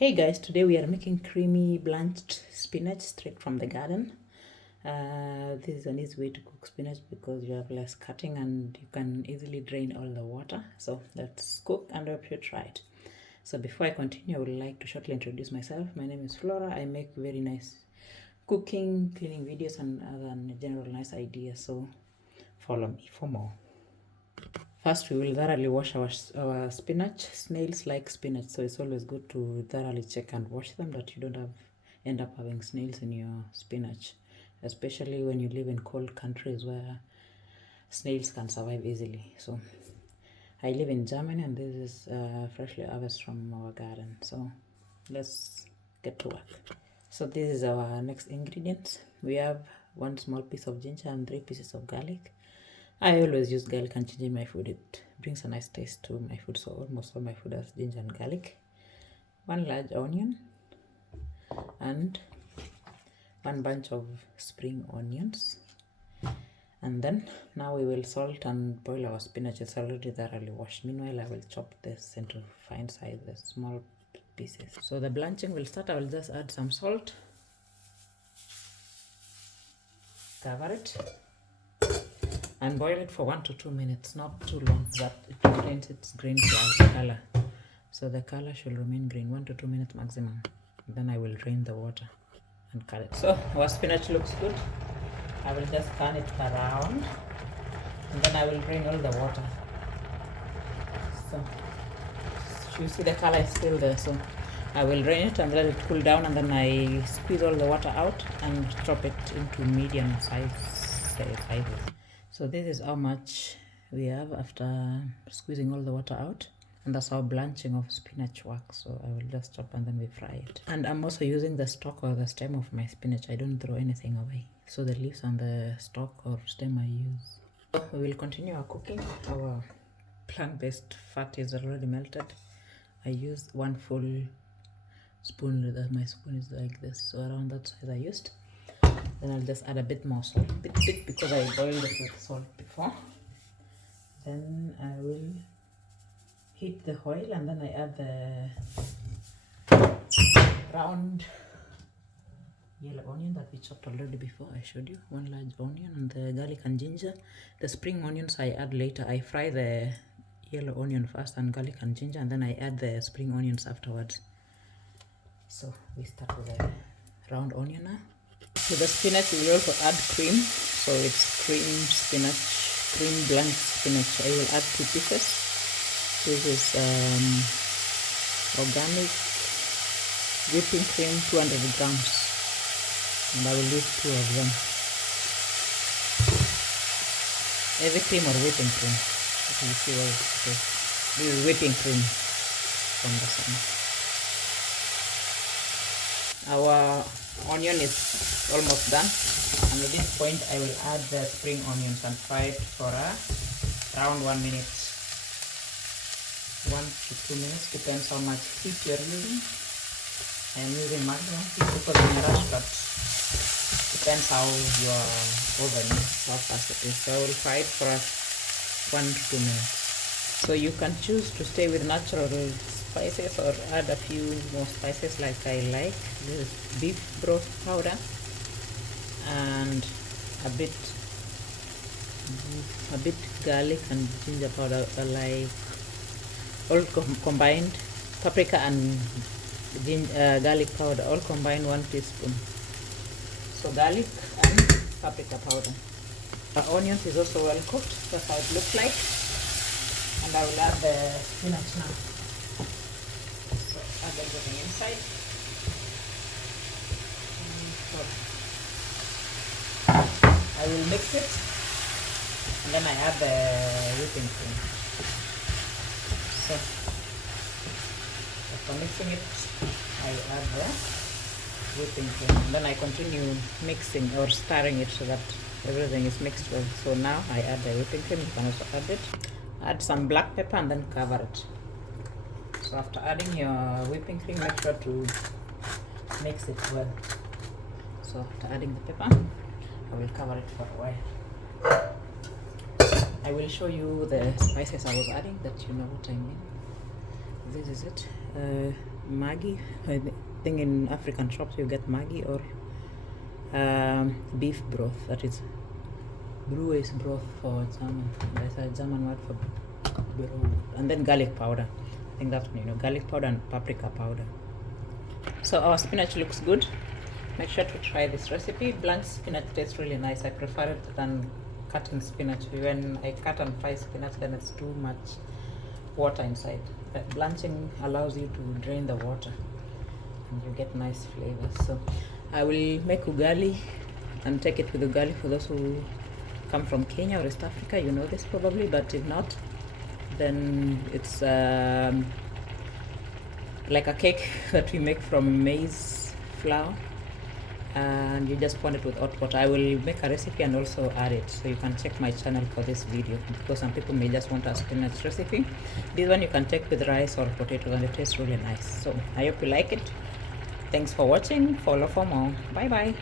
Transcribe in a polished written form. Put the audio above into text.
Hey guys, today we are making creamy blanched spinach straight from the garden. This is an easy way to cook spinach because you have less cutting and you can easily drain all the water. So let's cook and I hope you try it. So before I continue, I would like to shortly introduce myself. My name is Flora. I make very nice cooking, cleaning videos and other general nice ideas. So follow me for more. First, we will thoroughly wash our spinach. Snails like spinach, so it's always good to thoroughly check and wash them that you don't end up having snails in your spinach, especially when you live in cold countries where snails can survive easily. So I live in Germany and this is freshly harvested from our garden. So let's get to work. So this is our next ingredients. We have 1 small piece of ginger and 3 pieces of garlic. I always use garlic and ginger in my food. It brings a nice taste to my food, so almost all my food has ginger and garlic. 1 large onion and 1 bunch of spring onions. And then now we will salt and boil our spinach. It's already thoroughly washed. Meanwhile, I will chop this into fine sizes, small pieces. So the blanching will start. I will just add some salt, cover it, and boil it for 1 to 2 minutes, not too long, but it retains its green color. So the color should remain green, 1 to 2 minutes maximum. Then I will drain the water and cut it. So our spinach looks good. I will just turn it around and then I will drain all the water. So you see the color is still there, so I will drain it and let it cool down, and then I squeeze all the water out and chop it into medium sizes. So this is how much we have after squeezing all the water out, and that's how blanching of spinach works. So I will just chop and then we fry it. And I'm also using the stalk or the stem of my spinach. I don't throw anything away. So the leaves and the stalk or stem I use. So we will continue our cooking. Our plant-based fat is already melted. I used 1 full spoon. My spoon is like this, so around that size I used. Then I'll just add a bit more salt, bit because I boiled it with salt before. Then I will heat the oil and then I add the round yellow onion that we chopped already before. I showed you 1 large onion, and the garlic and ginger. The spring onions I add later. I fry the yellow onion first and garlic and ginger, and then I add the spring onions afterwards. So we start with the round onion now. To the spinach, we will also add cream. So it's cream spinach, cream blanched spinach. I will add 2 pieces. This is organic whipping cream, 200 grams. And I will use 2 of them. Heavy cream or whipping cream. You see what it is. This is whipping cream from the sun. Our onion is almost done, and at this point I will add the spring onions and fry it for around 1 minute. 1 to 2 minutes, depends how much heat you're using. I am using maximum heat because I'm in a rush, but depends how your oven is, how fast it is. So I will fry it for 1 to 2 minutes. So you can choose to stay with natural spices or add a few more spices like I like. This is beef broth powder and a bit garlic and ginger powder, like all combined. Paprika and garlic powder all combined, 1 teaspoon. So garlic and paprika powder. The onions is also well cooked. That's how it looks like. And I will add the spinach now. So add everything inside. I will mix it, and then I add the whipping cream. So after mixing it, I add the whipping cream, and then I continue mixing or stirring it so that everything is mixed well. So now I add the whipping cream. You can also add it. Add some black pepper and then cover it. So after adding your whipping cream, make sure to mix it well. So after adding the pepper, I will cover it for a while. I will show you the spices I was adding that you know what I mean. This is it. Maggi. I think in African shops you get Maggi or beef broth, that is Brewers broth for German. There's a German word for broth. And then garlic powder. I think that's, garlic powder and paprika powder. So our spinach looks good. Make sure to try this recipe. Blanched spinach tastes really nice. I prefer it than cutting spinach. When I cut and fry spinach, then it's too much water inside. But blanching allows you to drain the water and you get nice flavors. So I will make ugali and take it with ugali. For those who come from Kenya or East Africa, you know this probably, but if not, then it's like a cake that we make from maize flour, and you just put it with hot water. I will make a recipe and also add it, so you can check my channel for this video, because some people may just want a spinach recipe. This one you can take with rice or potatoes and it tastes really nice. So I hope you like it. Thanks for watching. Follow for more. Bye bye.